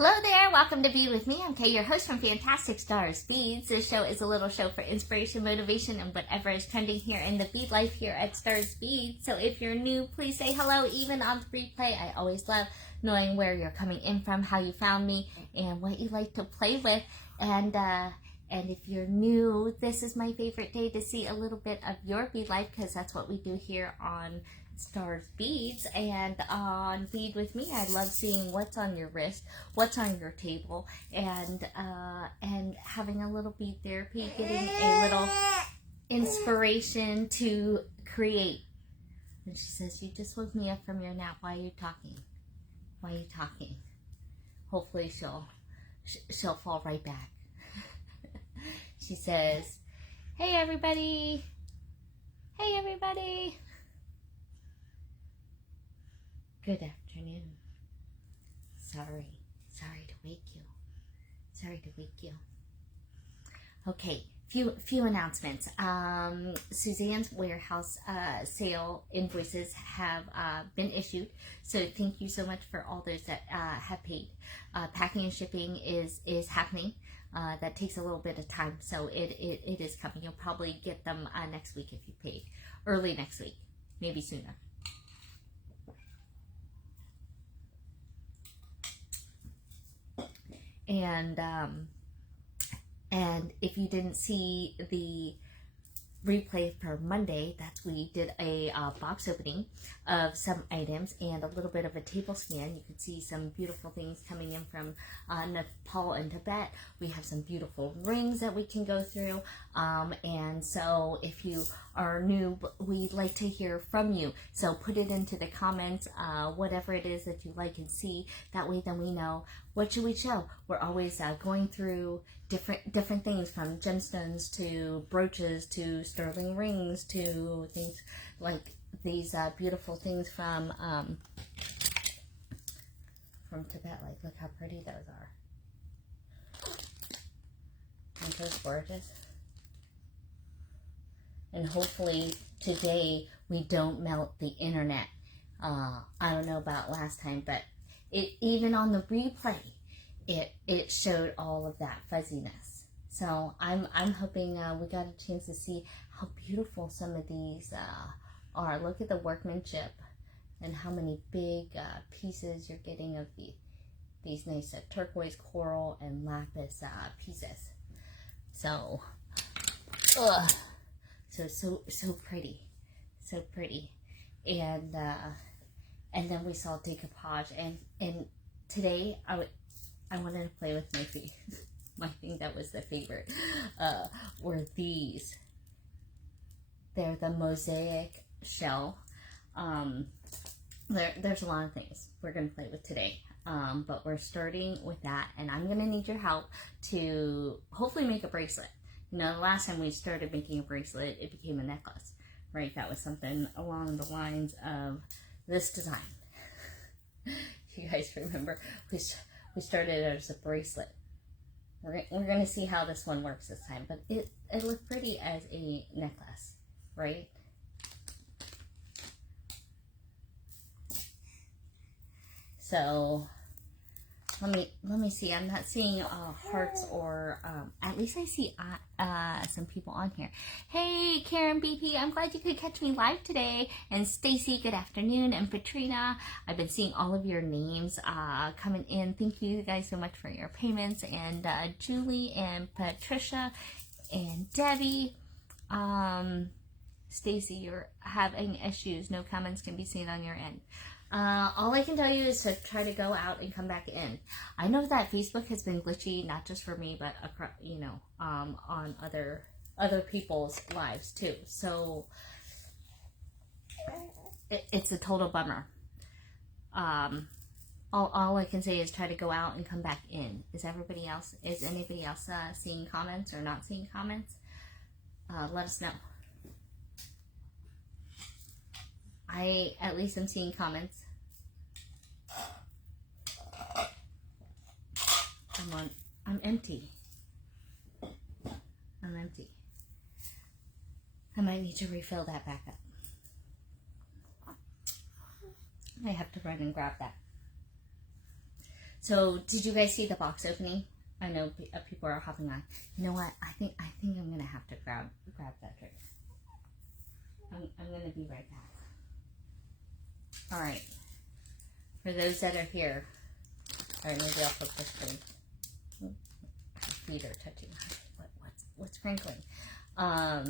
Hello there, welcome to Bead with me. I'm Kay, your host from Fantastic Stars Beads. This show is a little show for inspiration, motivation, and whatever is trending here in the bead life here at Stars Beads. So if you're new, please say hello, even on the replay. I always love knowing where you're coming in from, how you found me, and what you like to play with. And if you're new, this is my favorite day to see a little bit of your bead life, because that's what we do here on Stars Beads. And on Bead with me, I love seeing what's on your wrist, what's on your table, and having a little bead therapy, getting a little inspiration to create. And she says, "You just woke me up from your nap. Why are you talking? Why are you talking?" Hopefully she'll fall right back. She says, "Hey everybody, hey everybody. Good afternoon. Sorry to wake you. Sorry to wake you." Okay, few announcements. Suzanne's warehouse sale invoices have been issued, so thank you so much for all those that have paid. Packing and shipping is happening. That takes a little bit of time, so it is coming. You'll probably get them next week if you paid. Early next week, maybe sooner. And if you didn't see the replay for Monday, we did a box opening of some items and a little bit of a table scan. You can see some beautiful things coming in from Nepal and Tibet. We have some beautiful rings that we can go through, and so if you are new, we'd like to hear from you, so put it into the comments, whatever it is that you like and see. That way then we know what should we show. We're always going through different things, from gemstones to brooches to sterling rings to things like these beautiful things from Tibet. Like, look how pretty those are. Aren't those gorgeous? And hopefully today we don't melt the internet. I don't know about last time, but even on the replay, it showed all of that fuzziness. So I'm hoping we got a chance to see how beautiful some of these are. Look at the workmanship and how many big pieces you're getting of these nice turquoise, coral, and lapis pieces. So, so pretty, so pretty. And then we saw decoupage, and today I wanted to play with my thing that was the favorite, were these. They're the mosaic shell. There's a lot of things we're going to play with today, but we're starting with that, and I'm going to need your help to hopefully make a bracelet. You know, the last time we started making a bracelet, it became a necklace, right? That was something along the lines of this design. You guys remember? We started as a bracelet. We're going to see how this one works this time, but it looked pretty as a necklace, right? So let me see. I'm not seeing hearts, or at least I see some people on here. Hey, Karen BP, I'm glad you could catch me live today. And Stacy, good afternoon. And Patrina, I've been seeing all of your names coming in. Thank you guys so much for your payments. And Julie and Patricia and Debbie. Stacy, you're having issues. No comments can be seen on your end. All I can tell you is to try to go out and come back in. I know that Facebook has been glitchy, not just for me, but across, on other people's lives too. So it's a total bummer. All I can say is try to go out and come back in. Is anybody else seeing comments or not seeing comments? Let us know. At least I'm seeing comments. I'm empty. I'm empty. I might need to refill that back up. I have to run and grab that. So, did you guys see the box opening? I know people are hopping on. You know what? I think I'm gonna have to grab that drink. I'm gonna be right back. All right. For those that are here, all right, maybe I'll flip the screen. My feet are touching. What's crinkling? All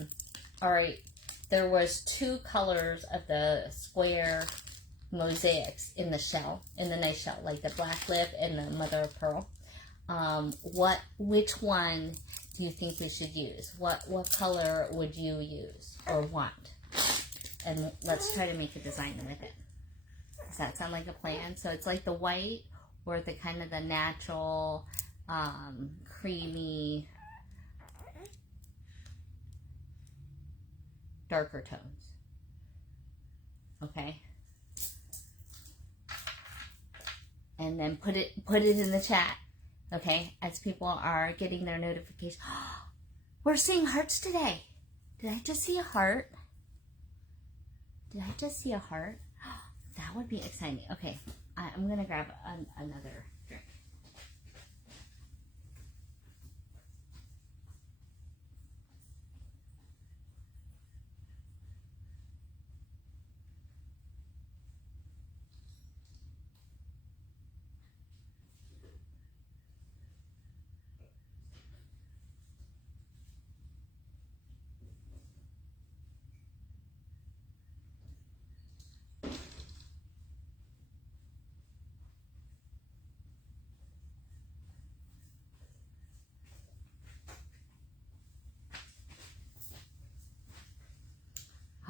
right. There was 2 colors of the square mosaics in the shell, in the nice shell, like the black lip and the mother of pearl. Which one do you think we should use? What color would you use or want? And let's try to make a design with it. Does that sound like a plan? So it's like the white or the kind of the natural, creamy, darker tones. Okay. And then put it in the chat. Okay, as people are getting their notification. We're seeing hearts today. Did I just see a heart? Did I just see a heart? That would be exciting. Okay, I'm going to grab another drink.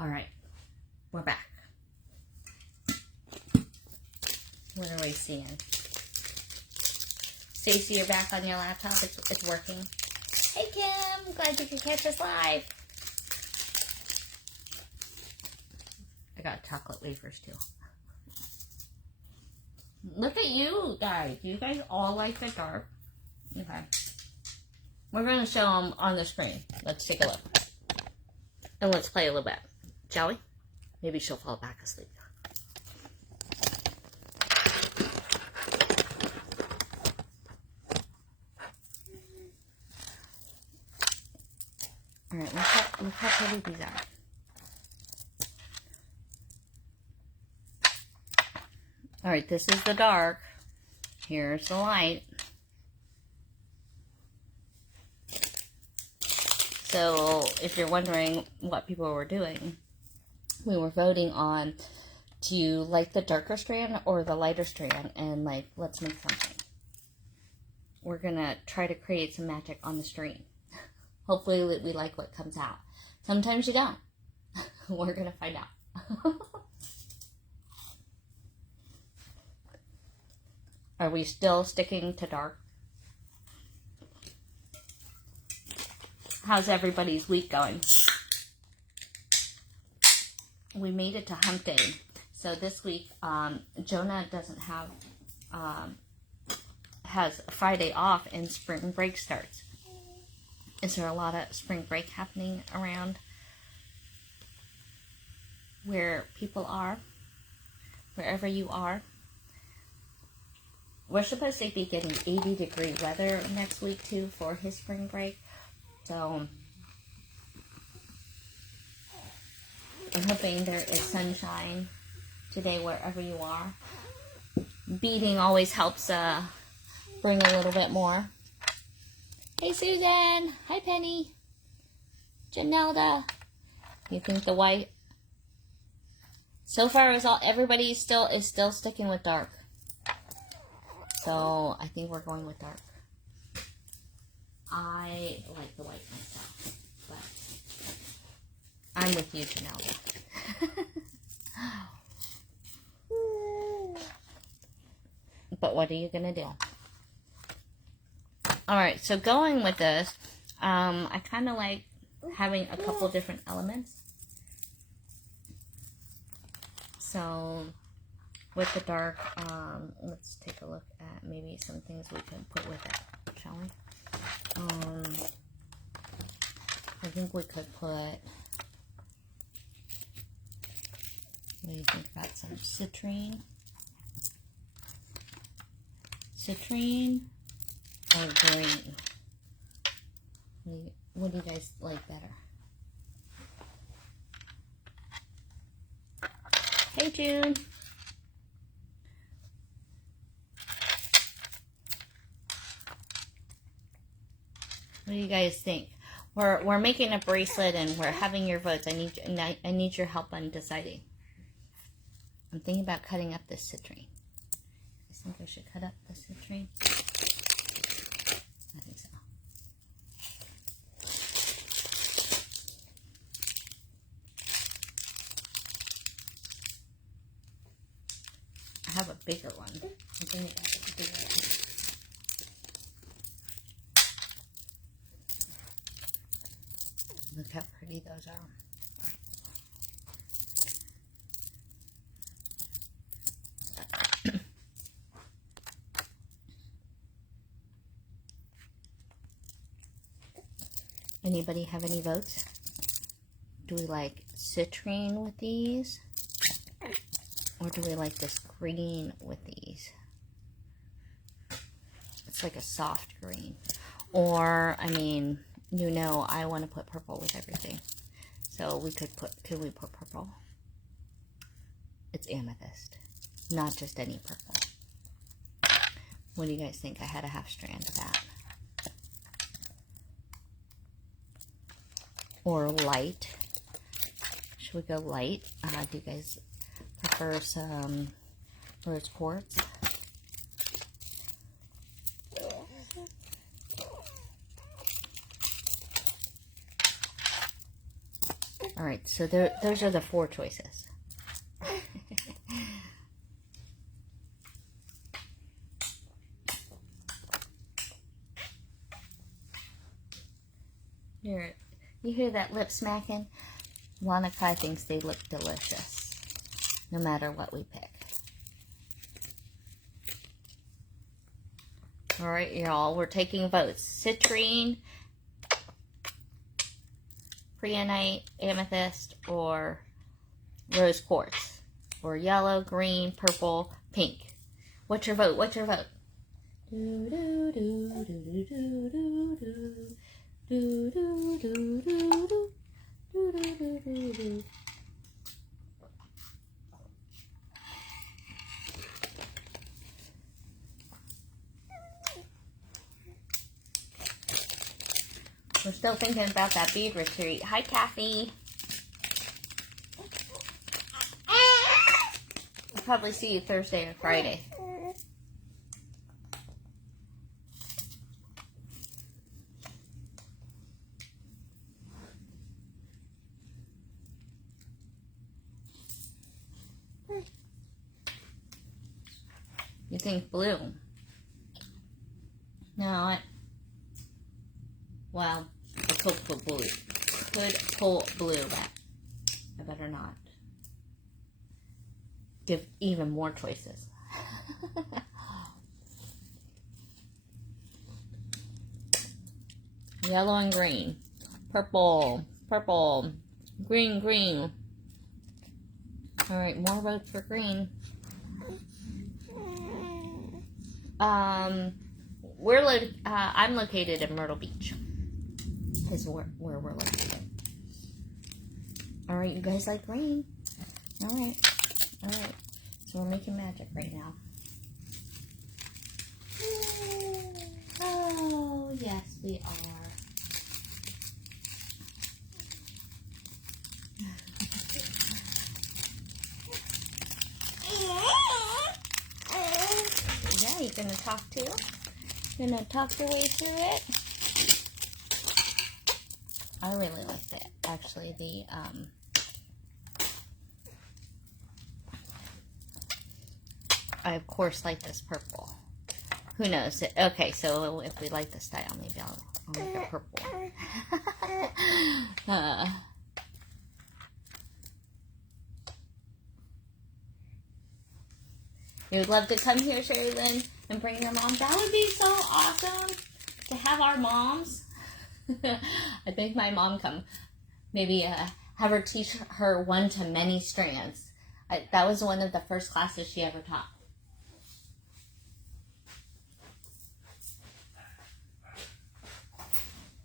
All right, we're back. What are we seeing? Stacy, you're back on your laptop. It's working. Hey, Kim. Glad you could catch us live. I got chocolate wafers, too. Look at you guys. You guys all like the dark. Okay. We're going to show them on the screen. Let's take a look. And let's play a little bit. Shall we? Maybe she'll fall back asleep. All right, look how pretty these are. All right, this is the dark. Here's the light. So if you're wondering what people were doing, we were voting on, do you like the darker strand or the lighter strand? And like, let's make something. We're going to try to create some magic on the screen. Hopefully we like what comes out. Sometimes you don't. We're going to find out. Are we still sticking to dark? How's everybody's week going? We made it to hump day. So this week, Jonah doesn't have, has Friday off and spring break starts. Is there a lot of spring break happening around where people are? Wherever you are? We're supposed to be getting 80-degree weather next week too for his spring break. So I'm hoping there is sunshine today wherever you are. Beading always helps bring a little bit more. Hey Susan! Hi Penny! Janelda! You think the white? So far everybody is still sticking with dark. So I think we're going with dark. I like the white myself, but I'm with you, Janelda. But what are you gonna do? Alright, so going with this, I kind of like having a couple different elements. So with the dark, let's take a look at maybe some things we can put with it, shall we? I think we could put, what do you think about some citrine? citrine or green? What do you guys like better? Hey, June. What do you guys think? We're making a bracelet and we're having your votes. I need your help on deciding. I'm thinking about cutting up this citrine. I think I should cut up the citrine. I think so. I have a bigger one. I'm thinking about the bigger one. Look how pretty those are. Anybody have any votes? Do we like citrine with these? Or do we like this green with these? It's like a soft green. Or, I mean, you know, I want to put purple with everything. So we could we put purple? It's amethyst, not just any purple. What do you guys think? I had a half strand of that. Or light. Should we go light? Do you guys prefer some rose quartz? All right, so those are the 4 choices. You hear that lip smacking? Monica thinks they look delicious, no matter what we pick. All right, y'all, we're taking votes. Citrine, preonite, amethyst, or rose quartz, or yellow, green, purple, pink. What's your vote? What's your vote? Do, do, do, do, do, do, do. Do, do, do, do, do. Do, do, do, do, do. We're still thinking about that bead retreat. Hi, Kathy. I'll probably see you Thursday or Friday. You think blue? No, well, I could pull blue. Could pull blue, but I better not. Give even more choices. Yellow and green. Purple, purple, green, green. All right, more votes for green. I'm located in Myrtle Beach. Is where we're located. All right, you guys like green? All right. So we're making magic right now. Oh, yes, we are. Yeah, you're gonna talk too? You're gonna talk your way through it? I really liked it. Actually, I of course like this purple. Who knows? Okay, so if we like the style, maybe I'll make it purple. You would love to come here, Sherry Lynn, and bring your mom. That would be so awesome to have our moms. I think my mom come. Maybe have her teach her one-to-many strands. That was one of the first classes she ever taught.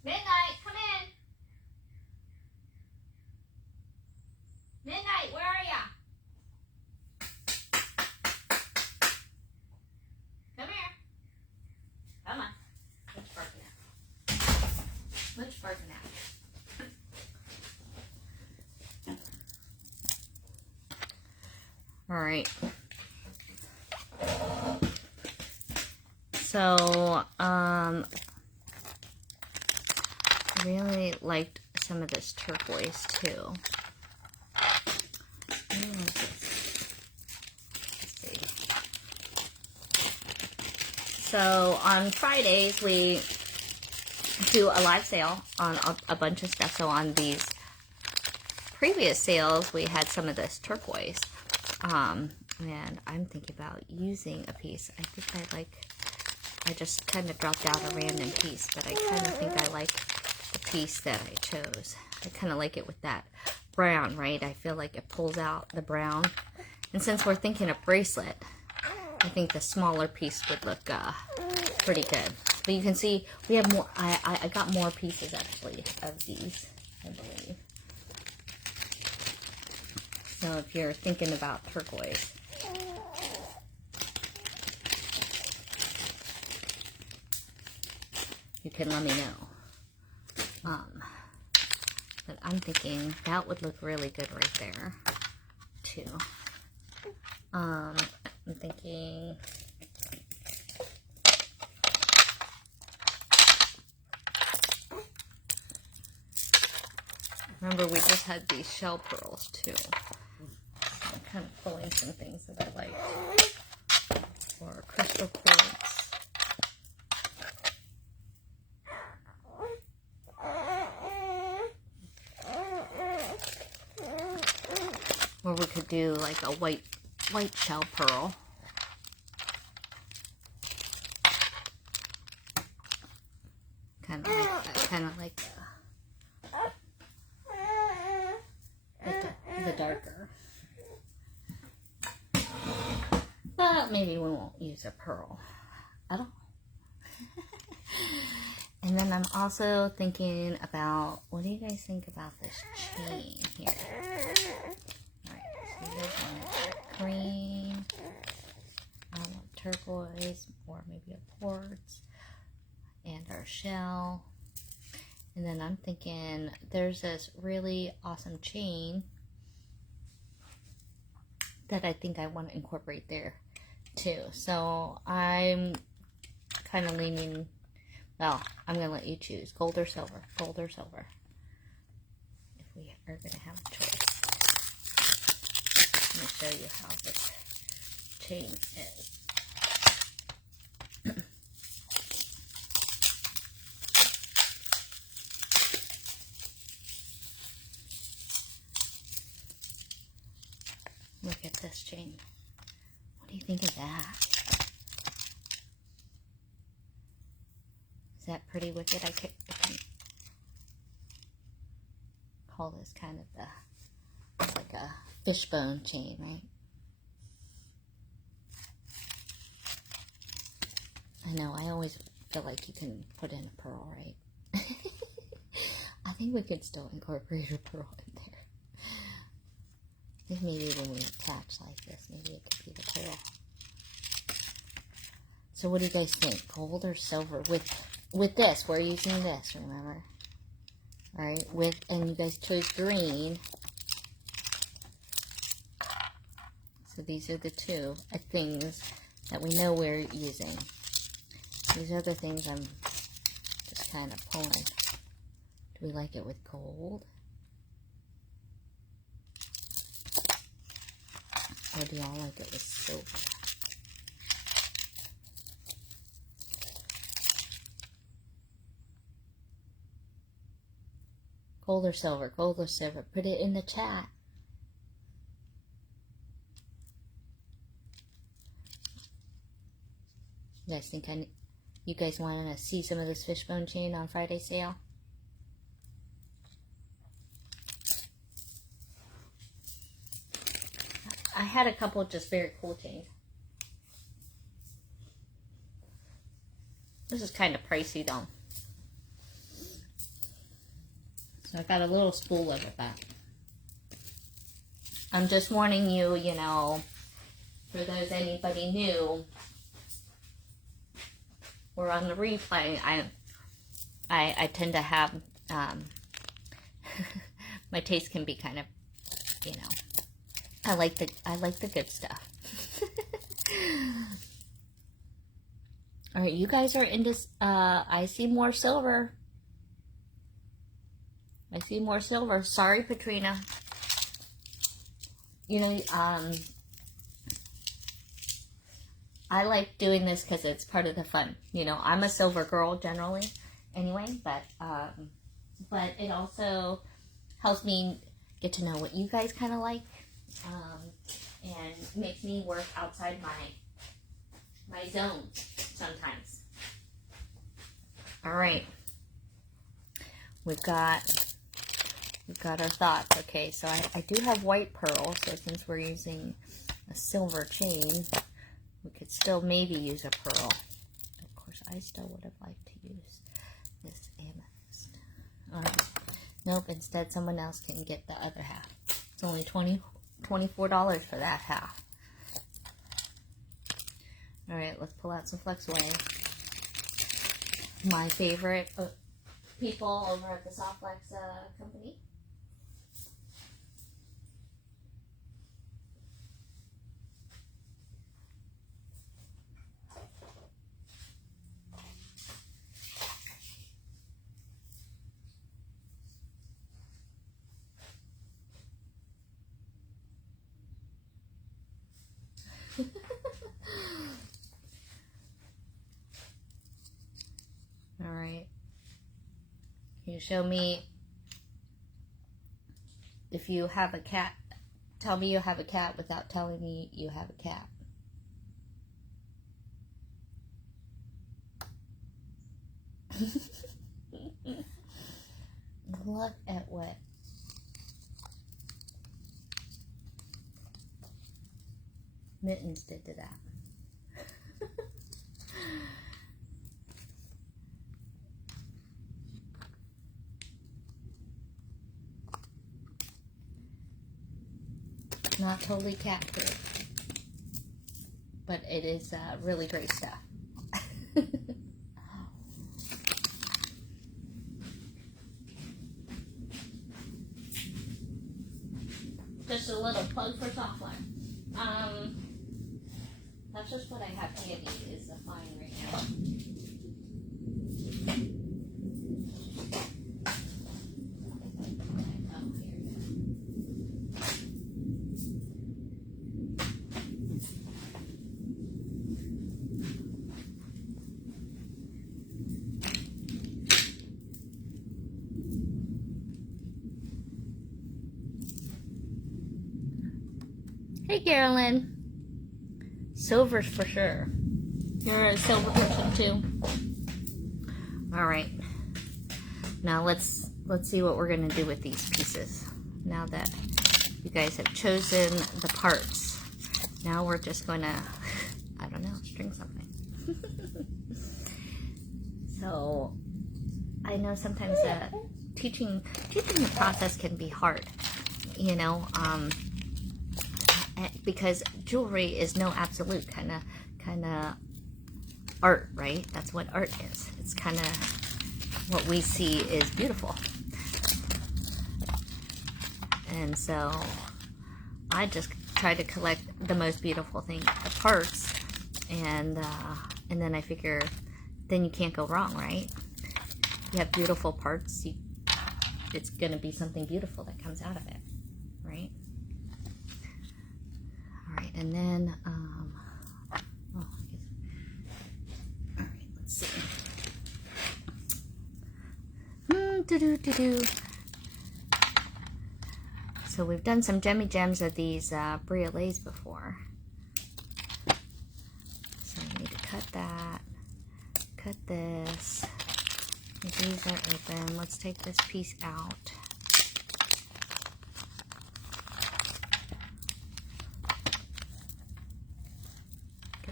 Midnight, come in. Midnight, where are ya? Come here. Come on. What you barking at? What you barking at? All right. So, really liked some of this turquoise too. Let's see. So on Fridays we do a live sale on a bunch of stuff. So on these previous sales we had some of this turquoise. And I'm thinking about using a piece. I think I just kind of dropped out a random piece, but I kind of think I like the piece that I chose. I kind of like it with that brown, right? I feel like it pulls out the brown. And since we're thinking a bracelet, I think the smaller piece would look pretty good. But you can see we have more, I got more pieces actually of these, I believe. So if you're thinking about turquoise, you can let me know. But I'm thinking that would look really good right there, too. I'm thinking remember we just had these shell pearls, too. So I'm kind of pulling some things that I like. Or crystal quartz. Or we could do like a white shell pearl. Kind of like that. Kind of like the darker. But maybe we won't use a pearl at all. And then I'm also thinking about, what do you guys think about this chain here? Green, I want turquoise, or maybe a quartz, and our shell. And then I'm thinking there's this really awesome chain that I think I want to incorporate there too. So I'm kind of leaning, well, I'm going to let you choose gold or silver, gold or silver, if we are going to have a choice. Let me show you how this chain is. Look at this chain. What do you think of that? Is that pretty wicked? I can call this kind of the, it's like a fishbone chain, right? I know, I always feel like you can put in a pearl, right? I think we could still incorporate a pearl in there. I think maybe when we attach like this, maybe it could be the pearl. So what do you guys think? Gold or silver? With this, we're using this, remember? Alright, and you guys chose green. So these are the two things that we know we're using. These are the things I'm just kind of pulling. Do we like it with gold? Or do y'all like it with silver? Gold or silver? Gold or silver? Put it in the chat. You guys think you guys want to see some of this fishbone chain on Friday sale? I had a couple of just very cool chains. This is kind of pricey though. So I got a little spool of it back. I'm just warning you, you know, for those anybody new or on the replay, I tend to have, my taste can be kind of, you know, I like the good stuff. All right, you guys are into, I see more silver. I see more silver. Sorry, Patrina. You know, I like doing this because it's part of the fun. You know, I'm a silver girl generally anyway, but it also helps me get to know what you guys kind of like, and makes me work outside my zone sometimes. All right, we've got our thoughts. Okay, so I do have white pearl, so since we're using a silver chain, we could still maybe use a pearl. Of course, I still would have liked to use this amethyst. Nope, instead someone else can get the other half. It's only $24 for that half. All right, let's pull out some flex away. My favorite people over at the Soft Flex company. All right. Can you show me if you have a cat? Tell me you have a cat without telling me you have a cat. Look at what Mittens did to that. Not totally cat food, but it is really great stuff. Just a little plug for software. That's just what I have handy is the fine right now. Hey, Carolyn. Silver's for sure. You're a silver person too. All right. Now let's see what we're gonna do with these pieces. Now that you guys have chosen the parts, now we're just gonna, I don't know, string something. So I know sometimes the teaching the process can be hard, you know. Because jewelry is no absolute kind of art, right? That's what art is. It's kind of what we see is beautiful. And so I just try to collect the most beautiful parts, and then I figure then you can't go wrong, right? You have beautiful parts, it's gonna be something beautiful that comes out of it, right? Alright, and then, all right, let's see. So we've done some gemmy gems of these briolets before. So I need to cut that, cut this. These are open. Let's take this piece out.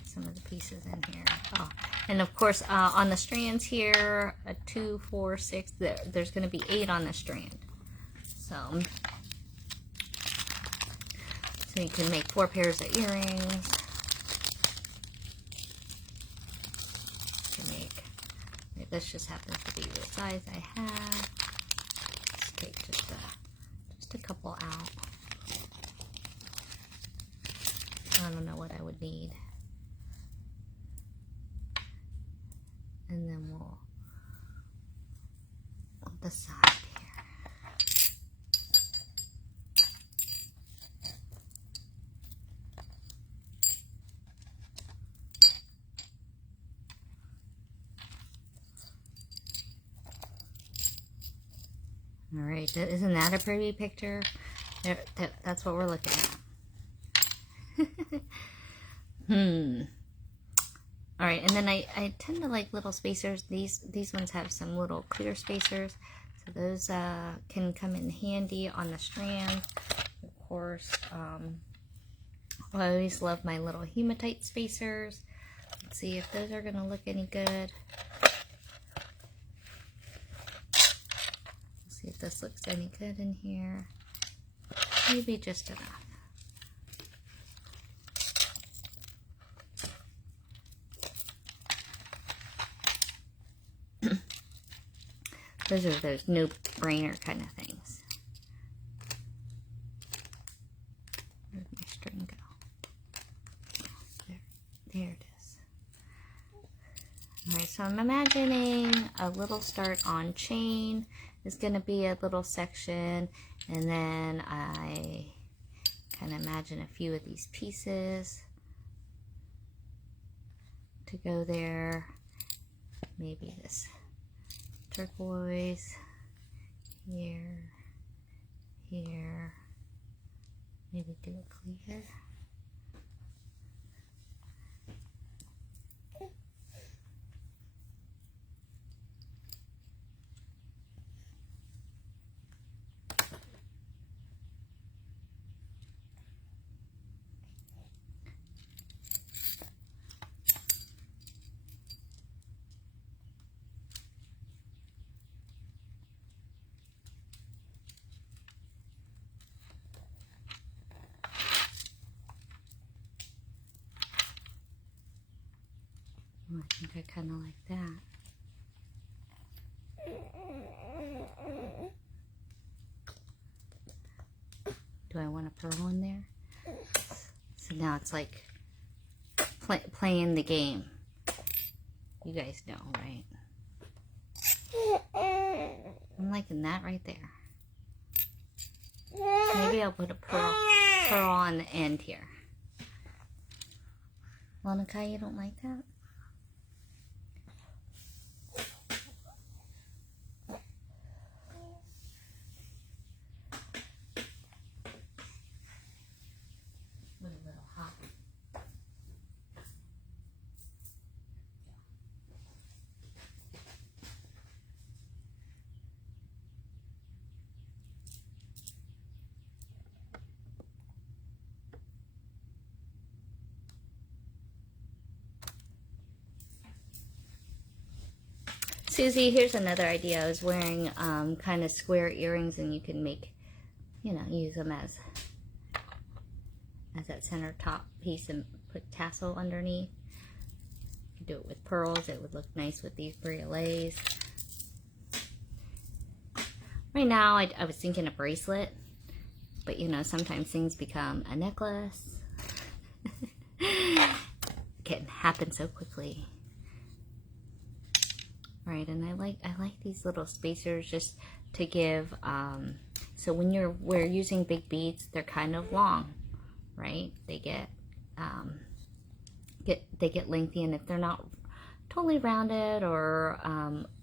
Some of the pieces in here. Oh, and of course on the strands here, 2, 4, 6, there's going to be 8 on the strand. So you can make 4 pairs of earrings. This just happens to be the size I have. Let's take just a couple out. I don't know what I would need. And then we'll on the side here. All right, isn't that a pretty picture? That's what we're looking at. All right, and then I tend to like little spacers. These ones have some little clear spacers, so those can come in handy on the strand. Of course, I always love my little hematite spacers. Let's see if those are gonna look any good. See if this looks any good in here. Maybe just enough. Those are those no-brainer kind of things. Where'd my string go? There it is. Alright, so I'm imagining a little start on chain is going to be a little section, and then I kind of imagine a few of these pieces to go there. Maybe this turquoise here, maybe do a clear. I think I kind of like that. Do I want a pearl in there? So now it's like playing the game. You guys know, right? I'm liking that right there. Maybe I'll put a pearl on the end here. Monica, you don't like that? Susie, here's another idea. I was wearing kind of square earrings, and you can make, you know, use them as that center top piece and put tassel underneath. You could do it with pearls. It would look nice with these brioles. Right now, I was thinking a bracelet, but you know, sometimes things become a necklace. It can happen so quickly. Right, and I like these little spacers just to give, so when we're using big beads, they're kind of long, right? They get lengthy, and if they're not totally rounded, or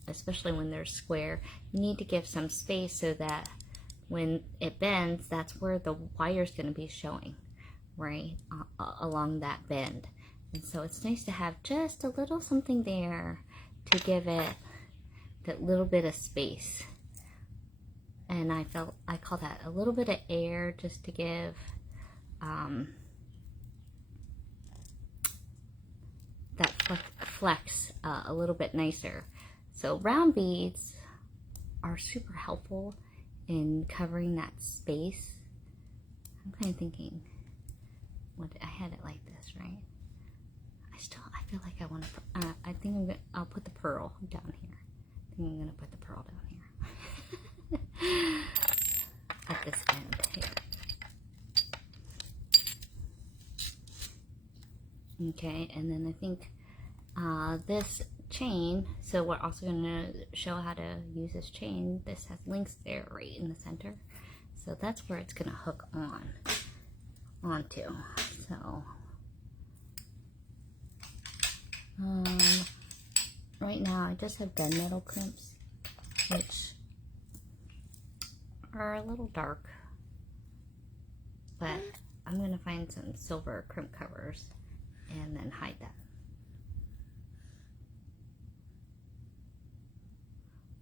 especially when they're square, you need to give some space so that when it bends, that's where the wire's going to be showing, right, along that bend. And so it's nice to have just a little something there to give it that little bit of space. And I call that a little bit of air, just to give that flex a little bit nicer. So round beads are super helpful in covering that space. I'm kind of thinking, what I had it like this, right? I feel like I want to. I think I'll put the pearl down here. I think I'm gonna put the pearl down here at this end here. Okay, and then I think this chain. So we're also gonna show how to use this chain. This has links there right in the center. So that's where it's gonna hook onto. So right now I just have gunmetal crimps, which are a little dark, but I'm gonna find some silver crimp covers and then hide that.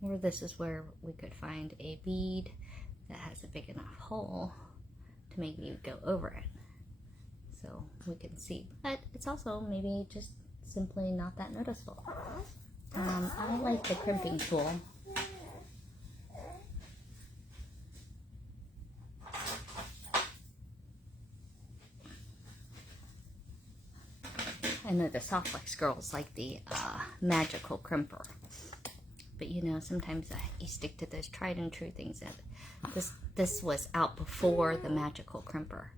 Or this is where we could find a bead that has a big enough hole to make you go over it, so we can see. But it's also maybe just simply not that noticeable. I like the crimping tool. I know the soft flex girls like the magical crimper, but you know, sometimes you stick to those tried and true things. That this was out before the magical crimper,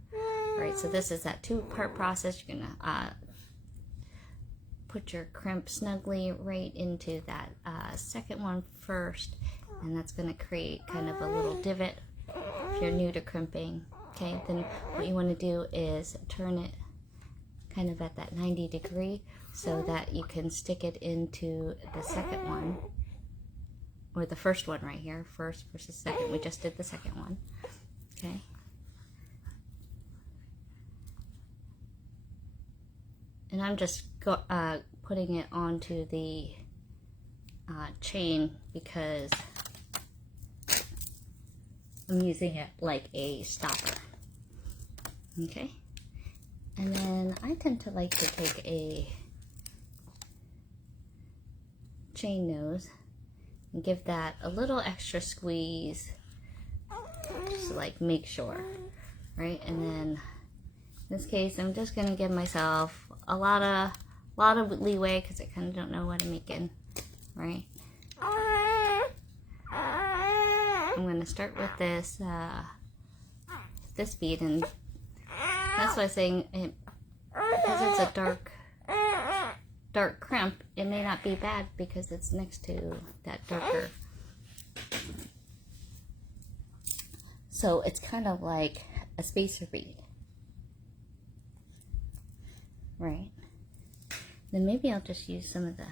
right? So this is that 2-part process. You're gonna put your crimp snugly right into that second one first, and that's gonna create kind of a little divot if you're new to crimping. Okay, then what you want to do is turn it kind of at that 90 degree so that you can stick it into the second one, or the first one right here. First versus second. We just did the second one. Okay. And I'm just putting it onto the chain because I'm using it like a stopper. Okay. And then I tend to like to take a chain nose and give that a little extra squeeze, just to like make sure, right? And then in this case, I'm just gonna give myself a lot of leeway because I kind of don't know what I'm making, right? I'm gonna start with this bead, and that's why I'm saying because it's a dark crimp, it may not be bad because it's next to that darker. So it's kind of like a spacer bead, right? Then maybe I'll just use some of the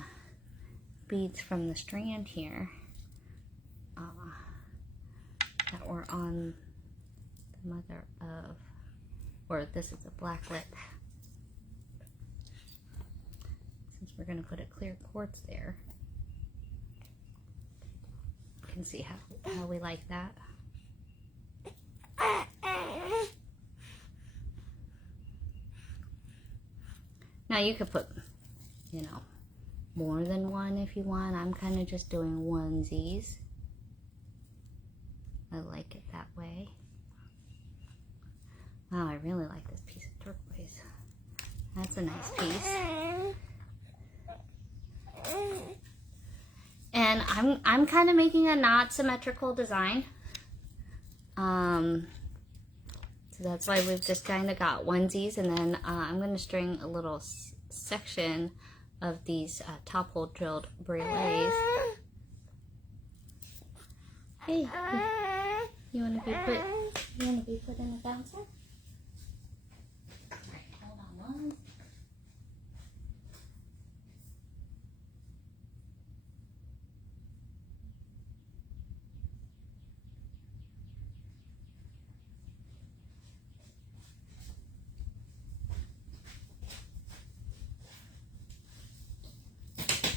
beads from the strand here that were on the mother of, or this is a blacklet. Since we're going to put a clear quartz there, you can see how we like that. Now you could put, you know, more than one if you want. I'm kind of just doing onesies. I like it that way. Wow, I really like this piece of turquoise. That's a nice piece. And I'm kind of making a not symmetrical design. So that's why we've just kind of got onesies, and then I'm going to string a little section of these top hole drilled brelets. Hey, you want to be put in a bouncer? Alright, hold on one.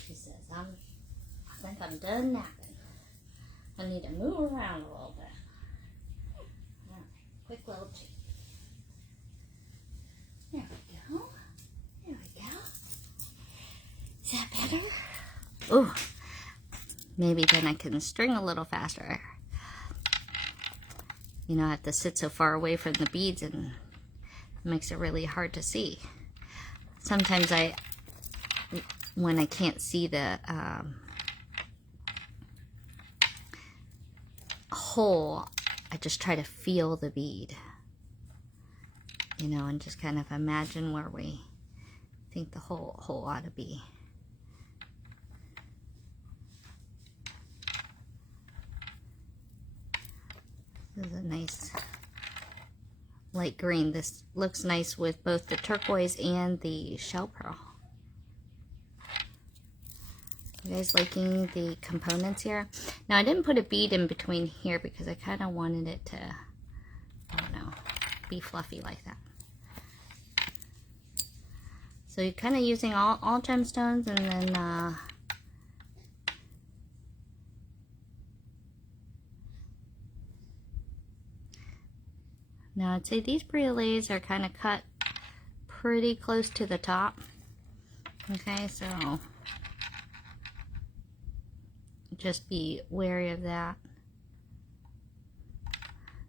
She says, I think I'm done napping. I need to move around a little bit. Alright, quick little cheek. There we go. There we go. Is that better? Ooh. Maybe then I can string a little faster. you know, I have to sit so far away from the beads, and it makes it really hard to see. Sometimes when I can't see the hole, I just try to feel the bead, you know, and just kind of imagine where we think the hole ought to be. This is a nice light green. This looks nice with both the turquoise and the shell pearl. You guys liking the components here? Now, I didn't put a bead in between here because I kind of wanted it to, I don't know, be fluffy like that. So you're kind of using all gemstones, and then now I'd say these brioles are kind of cut pretty close to the top. Okay, so just be wary of that.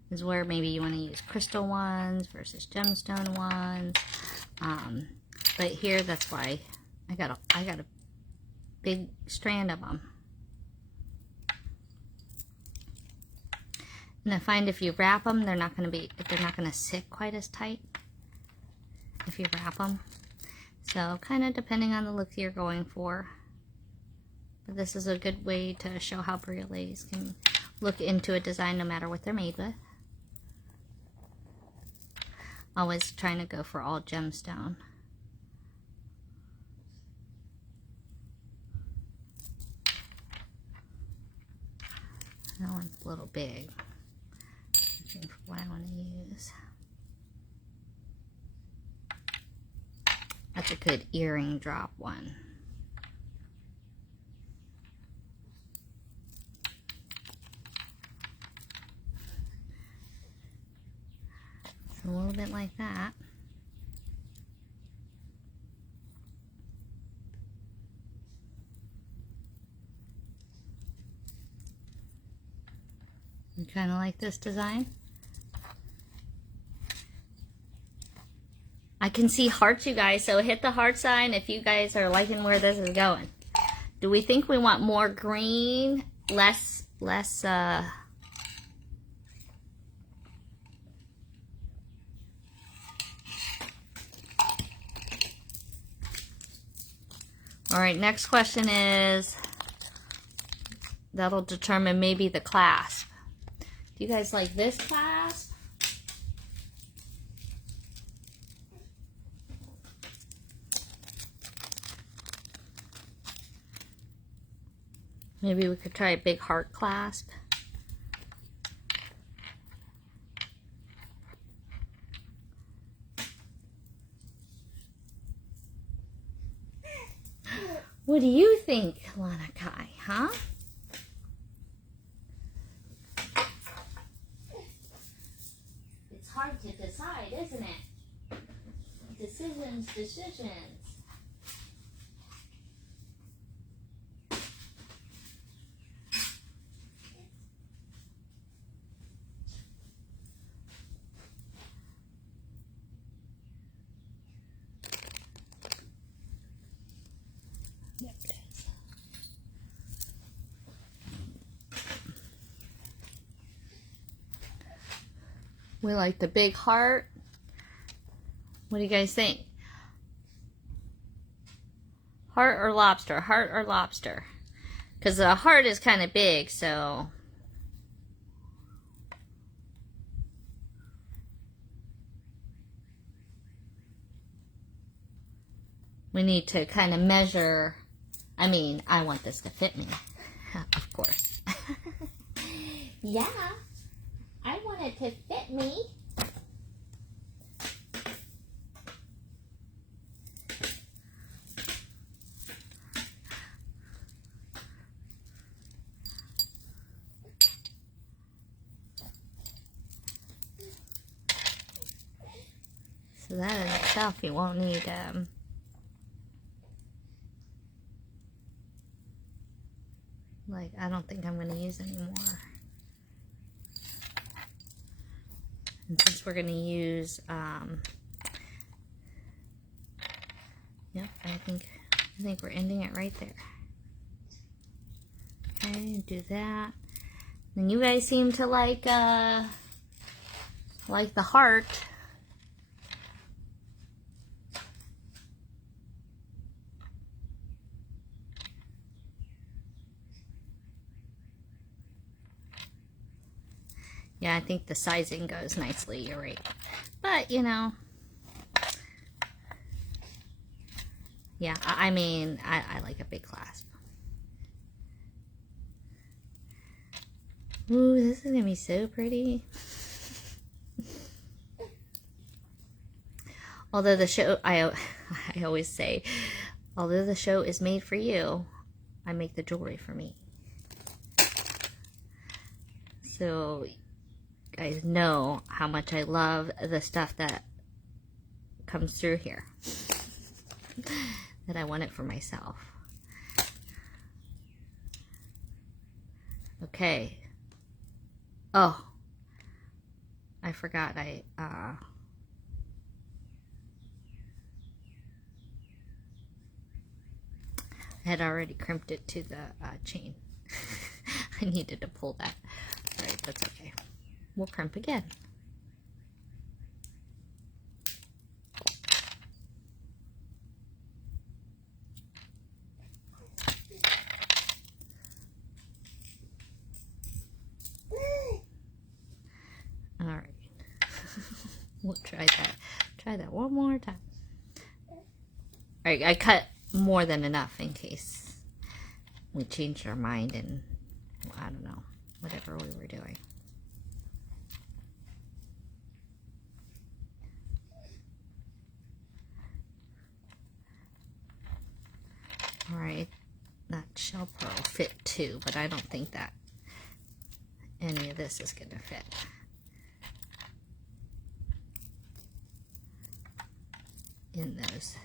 This is where maybe you want to use crystal ones versus gemstone ones. But here, that's why I got a big strand of them. And I find if you wrap them, they're not going to sit quite as tight if you wrap them. So kind of depending on the look you're going for. But this is a good way to show how brioles can look into a design no matter what they're made with. Always trying to go for all gemstone. That one's a little big. Looking for what I want to use. That's a good earring drop one. So a little bit like that. You kind of like this design? I can see hearts, you guys, so hit the heart sign if you guys are liking where this is going. Do we think we want more green, less all right, next question is, that'll determine maybe the clasp. Do you guys like this clasp? Maybe we could try a big heart clasp. What do you think, Lana Kai, huh? It's hard to decide, isn't it? Decisions. Yep, it is. We like the big heart. What do you guys think? Heart or lobster? Heart or lobster? Because the heart is kind of big, so we need to kind of measure. I mean, I want this to fit me, of course. Yeah, I want it to fit me. So that in itself, you won't need like, I don't think I'm going to use any more. first we're going to use, yep, I think we're ending it right there. Okay, do that. And you guys seem to like the heart. Yeah, I think the sizing goes nicely, you're right. But, you know, yeah, I mean, I like a big clasp. Ooh, this is gonna be so pretty. Although the show, I always say, although the show is made for you, I make the jewelry for me. So, you guys know how much I love the stuff that comes through here. That I want it for myself. Okay. Oh, I forgot I had already crimped it to the chain. I needed to pull that. All right, that's okay. We'll crimp again. All right. We'll try that. Try that one more time. All right, I cut more than enough in case we changed our mind and, well, I don't know, whatever we were doing. All right, that shell pearl fit too, but I don't think that any of this is gonna fit. In those.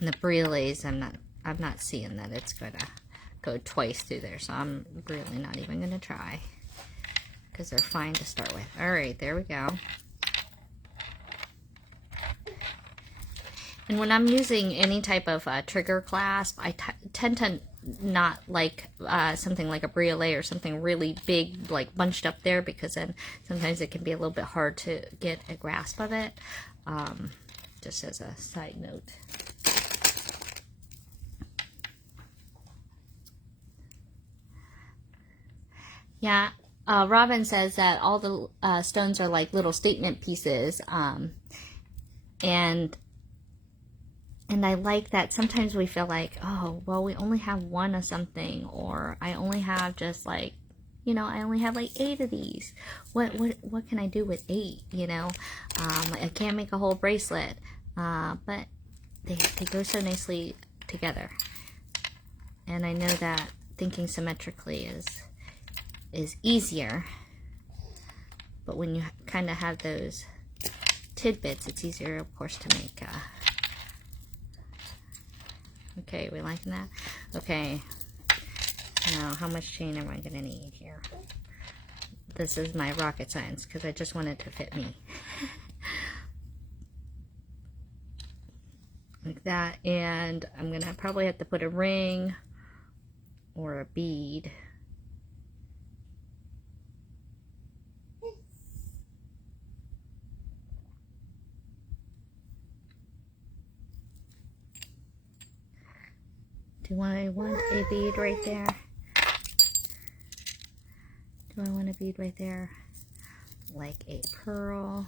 In the brioles, I'm not seeing that it's gonna go twice through there, so I'm really not even gonna try because they're fine to start with. All right, there we go. And when I'm using any type of trigger clasp, I tend to not like something like a briole or something really big, like bunched up there, because then sometimes it can be a little bit hard to get a grasp of it. Just as a side note. Yeah, Robin says that all the stones are like little statement pieces, and I like that. Sometimes we feel like, oh, well, we only have one of something, or I only have just like, you know, I only have like 8 of these. What can I do with 8? You know, I can't make a whole bracelet, but they go so nicely together. And I know that thinking symmetrically is easier, but when you kind of have those tidbits, it's easier, of course, to make. Okay, we liking that? Okay. Now, how much chain am I going to need here? This is my rocket science, because I just want it to fit me. Like that, and I'm going to probably have to put a ring or a bead. Do I want a bead right there? Do I want a bead right there? Like a pearl.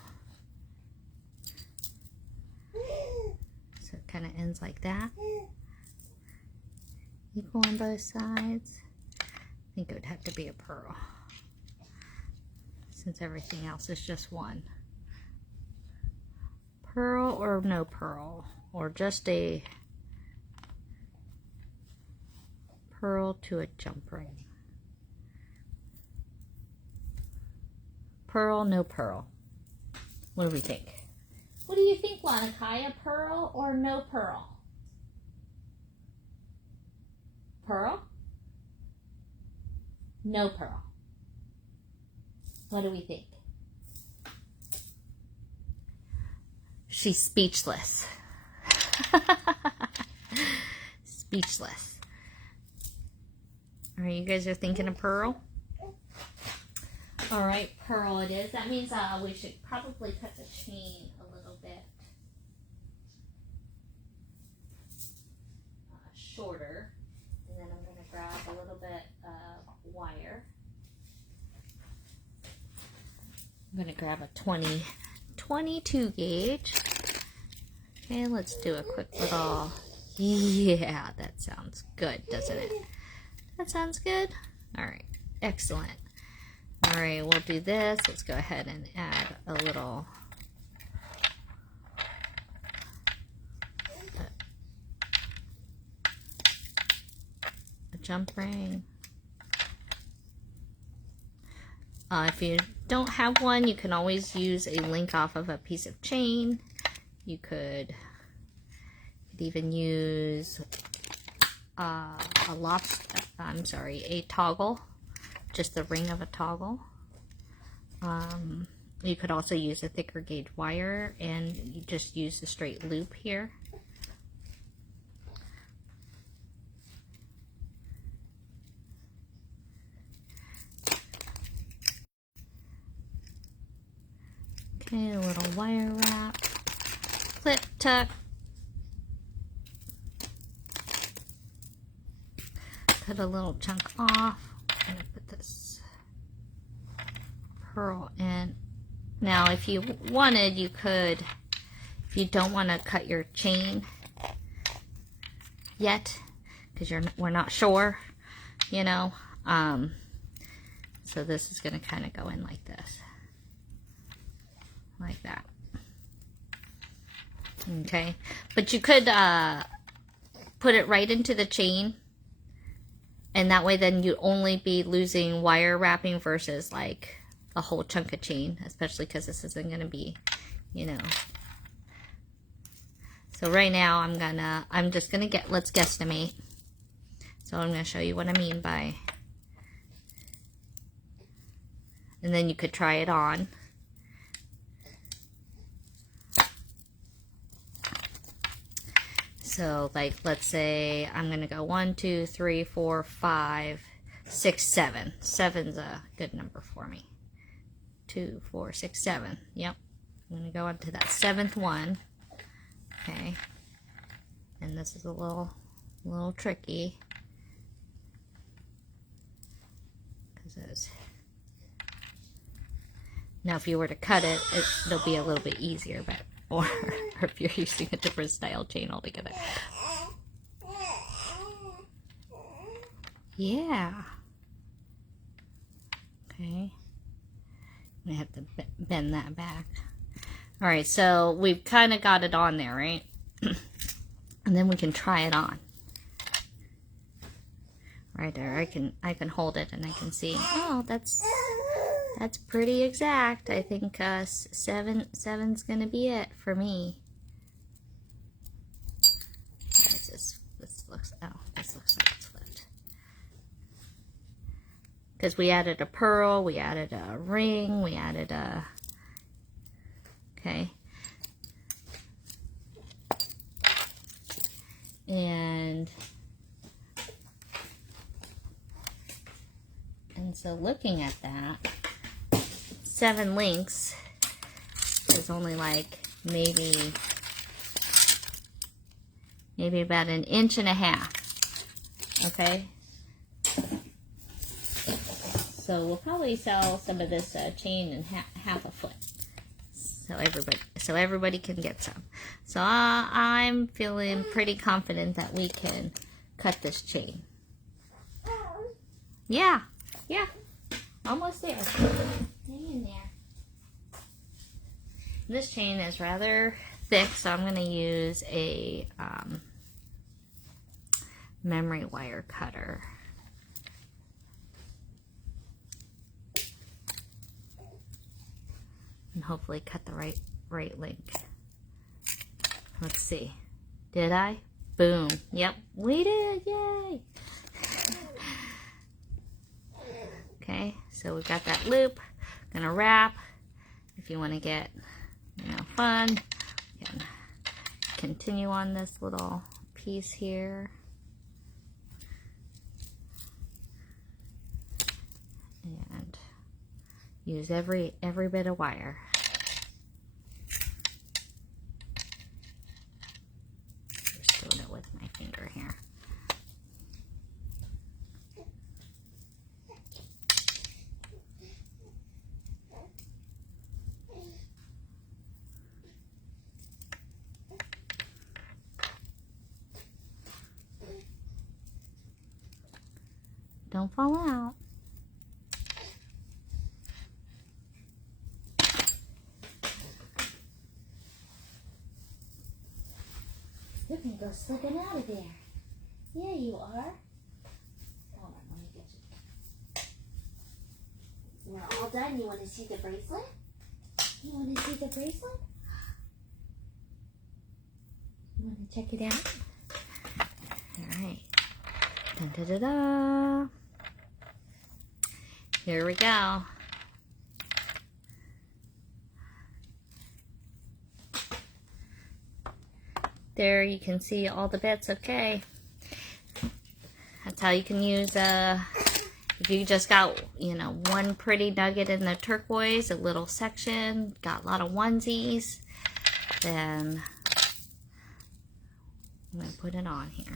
So it kind of ends like that. Equal on both sides. I think it would have to be a pearl, since everything else is just one. Pearl or no pearl, or just a pearl to a jump ring. Pearl, no pearl. What do we think? What do you think, Lanakai? A pearl or no pearl? Pearl? No pearl. What do we think? She's speechless. Speechless. All right, you guys are thinking of pearl? All right, pearl it is. That means we should probably cut the chain a little bit shorter. And then I'm going to grab a little bit of wire. I'm going to grab a 22 gauge. Okay, let's do a quick little, yeah, that sounds good, doesn't it? That sounds good? All right, excellent. All right, we'll do this. Let's go ahead and add a little a jump ring. If you don't have one, you can always use a link off of a piece of chain. You could even use a toggle, just the ring of a toggle. You could also use a thicker gauge wire, and you just use the straight loop here. Okay, a little wire wrap, clip tuck, cut a little chunk off. I'm gonna put this pearl in. Now, if you wanted, you could, if you don't want to cut your chain yet, because we're not sure, you know, so this is gonna kind of go in like this. Like that. Okay, but you could put it right into the chain, and that way then you'd only be losing wire wrapping versus like a whole chunk of chain, especially because this isn't going to be, you know. So right now let's guesstimate. So I'm going to show you what I mean by, and then you could try it on. So, like, let's say I'm going to go 1, 2, 3, 4, 5, 6, 7. 7's a good number for me. 2, 4, 6, 7. Yep. I'm going to go into that 7th one. Okay. And this is a little tricky. Now, if you were to cut it, it'll be a little bit easier, but or if you're using a different style chain altogether. Yeah. Okay. I have to bend that back. All right, so we've kind of got it on there, right? And then we can try it on. Right there, I can hold it and I can see. Oh, that's pretty exact. I think 7's gonna be it for me. This looks like it's flipped. Because we added a pearl, we added a ring, we added a, okay. And so looking at that, 7 links is only like maybe about 1.5 inches. Okay, so we'll probably sell some of this chain in half a foot, so everybody can get some. So I'm feeling pretty confident that we can cut this chain. Yeah, almost there. Hang in there. This chain is rather thick, so I'm going to use a memory wire cutter. And hopefully cut the right link. Let's see. Did I? Boom. Yep, we did. Yay! Okay, so we've got that loop. Gonna wrap. If you want to get, fun, get continue on this little piece here. And use every bit of wire. Just doing it with my finger here. Don't fall out. You can go slipping out of there. Yeah, you are. Hold on, let me get you. We're all done. You want to see the bracelet? You want to see the bracelet? You want to check it out? All right. Dun, da, da, da. Here we go. There you can see all the bits. Okay, that's how you can use if you just got, you know, one pretty nugget in the turquoise, a little section, got a lot of onesies, then I'm going to put it on here.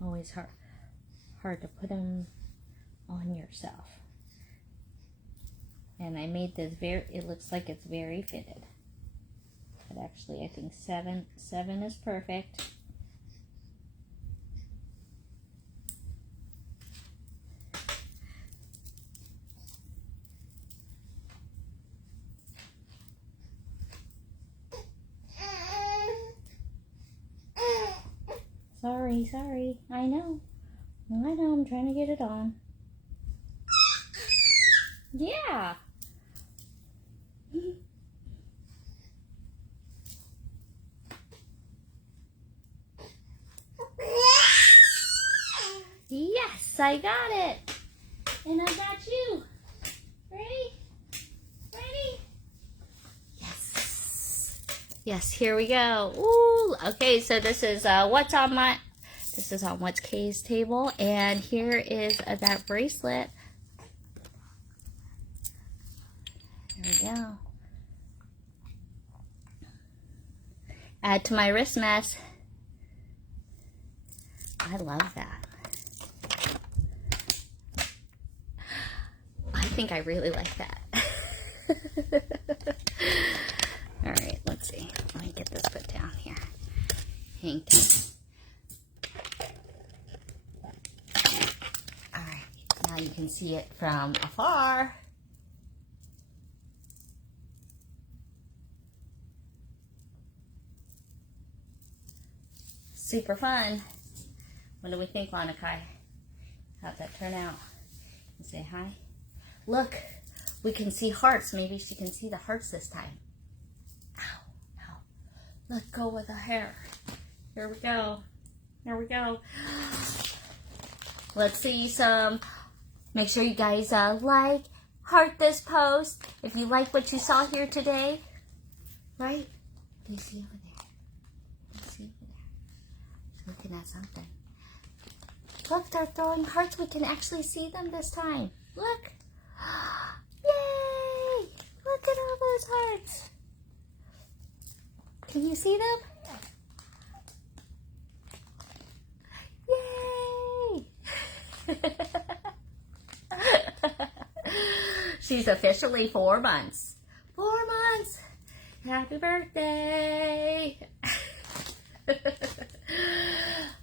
Always hard to put them on yourself. And I made this it looks like it's very fitted. But actually I think seven is perfect. Sorry. I know, I'm trying to get it on. Yeah. Yes, I got it. And I got you. Ready? Yes, here we go. Ooh, okay, so this is what's on what's Kay's table, and here is that bracelet. There we go. Add to my wrist mess. I love that. I think I really like that. All right, let's see. Let me get this put down here. Hang tight. All right, now you can see it from afar. Super fun. What do we think, Lanakai? How'd that turn out? You say hi. Look, we can see hearts. Maybe she can see the hearts this time. Ow. Let go with the hair. Here we go. Let's see some. Make sure you guys like, heart this post if you like what you saw here today. Right? Do you see over there? Looking at something. Look, they're throwing hearts. We can actually see them this time. Look. Yay! Look at all those hearts. Can you see them? Yay! She's officially 4 months. 4 months. Happy birthday.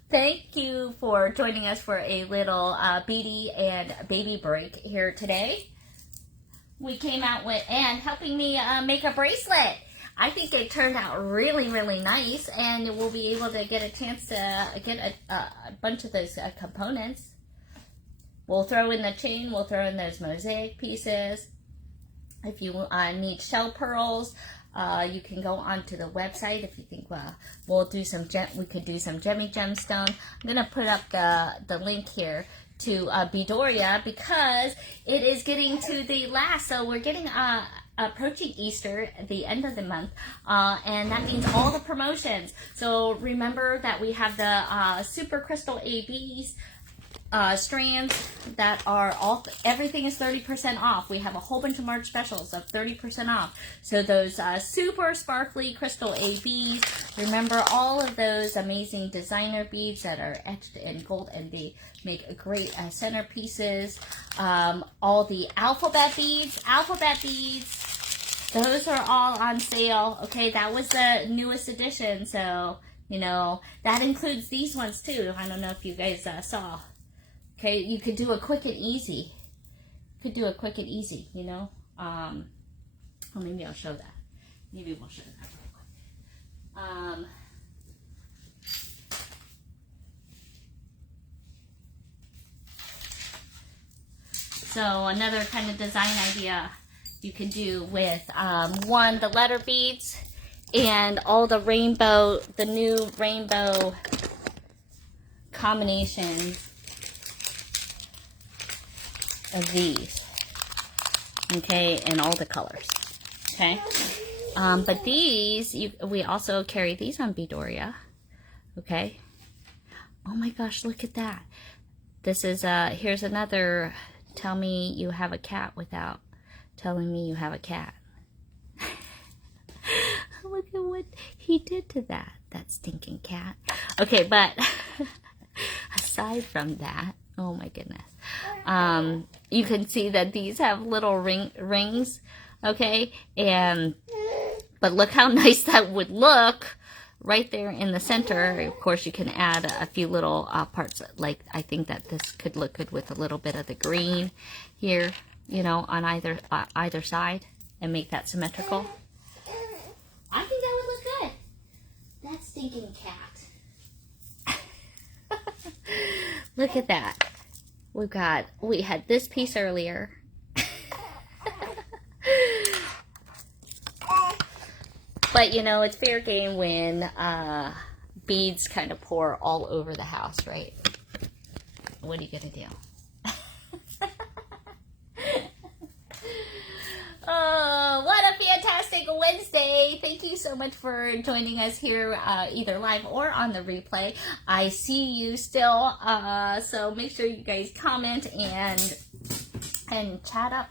Thank you for joining us for a little Beady and baby break here today. We came out with, and helping me make a bracelet. I think it turned out really, really nice, and we'll be able to get a chance to get a bunch of those components. We'll throw in the chain, we'll throw in those mosaic pieces. If you need shell pearls, You can go onto the website if you think, well, we could do some Gemmy Gemstone. I'm going to put up the link here to Beadoria because it is getting to the last. So we're getting approaching Easter at the end of the month, and that means all the promotions. So remember that we have the Super Crystal ABs strands that are all, everything is 30% off. We have a whole bunch of March specials of 30% off. So those super sparkly crystal ABs, remember all of those amazing designer beads that are etched in gold, and they make a great centerpieces. All the alphabet beads, those are all on sale. Okay, that was the newest edition, so you know that includes these ones too. I don't know if you guys saw. Okay, you could do a quick and easy. You know. Well, maybe I'll show that. Maybe we'll show that real quick. So another kind of design idea you can do with the letter beads and all the new rainbow combinations of these, okay, and all the colors, okay. But these, we also carry these on Beadoria, okay. Oh my gosh, look at that. This is here's another. Tell me you have a cat without telling me you have a cat. Look at what he did to that stinking cat. Okay, but aside from that, oh my goodness. You can see that these have little rings, okay? But look how nice that would look right there in the center. Of course, you can add a few little parts. Like, I think that this could look good with a little bit of the green here, you know, on either side, and make that symmetrical. I think that would look good. That stinking cat. Look at that. We had this piece earlier. But, you know, it's fair game when beads kind of pour all over the house, right? What are you going to do? Oh, what a fantastic Wednesday. Thank you so much for joining us here, either live or on the replay. I see you still, so make sure you guys comment and chat up,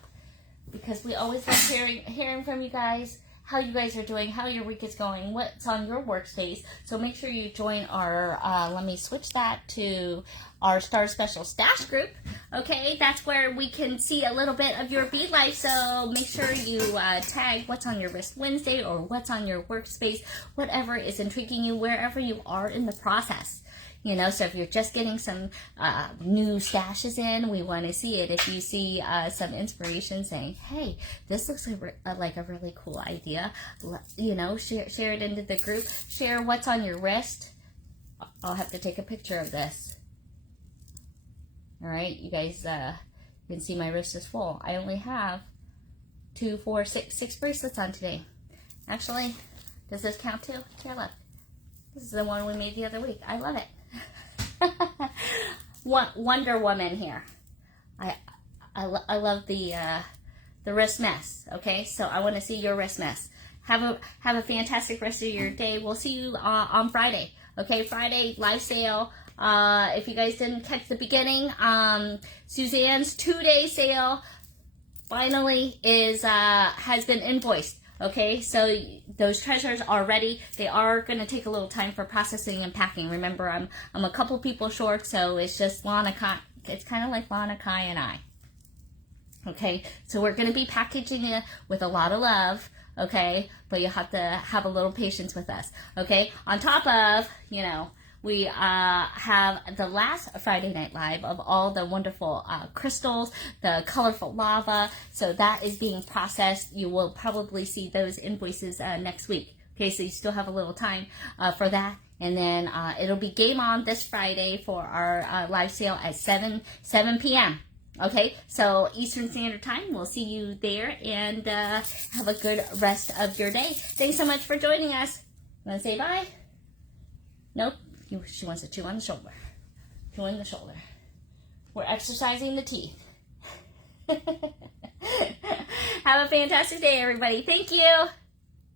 because we always love hearing from you guys, how you guys are doing, how your week is going, what's on your workspace. So make sure you join our, let me switch that to our Star Special Stash group. Okay, that's where we can see a little bit of your bead life. So make sure you tag what's on your wrist Wednesday or what's on your workspace, whatever is intriguing you, wherever you are in the process. You know, so if you're just getting some new stashes in, we want to see it. If you see some inspiration saying, hey, this looks like a really cool idea, you know, share it into the group. Share what's on your wrist. I'll have to take a picture of this. All right, you guys can see my wrist is full. I only have 2, 4, 6 bracelets on today. Actually, does this count too? Here, look. This is the one we made the other week. I love it. Wonder Woman here. I love the wrist mess. Okay, so I want to see your wrist mess. Have a fantastic rest of your day. We'll see you on Friday. Okay, Friday live sale. If you guys didn't catch the beginning, Suzanne's 2-day sale finally has been invoiced. Okay, so those treasures are ready. They are going to take a little time for processing and packing. Remember, I'm a couple people short, so it's just Lana Kai. It's kind of like Lana Kai and I. Okay, so we're going to be packaging it with a lot of love. Okay, but you have to have a little patience with us. Okay, on top of, you know, we have the last Friday Night Live of all the wonderful crystals, the colorful lava. So that is being processed. You will probably see those invoices next week. Okay, so you still have a little time for that. And then it'll be game on this Friday for our live sale at 7 p.m. Okay, so Eastern Standard Time, we'll see you there, and have a good rest of your day. Thanks so much for joining us. Want to say bye? Nope. She wants to chew on the shoulder. Chew on the shoulder. We're exercising the teeth. Have a fantastic day, everybody. Thank you.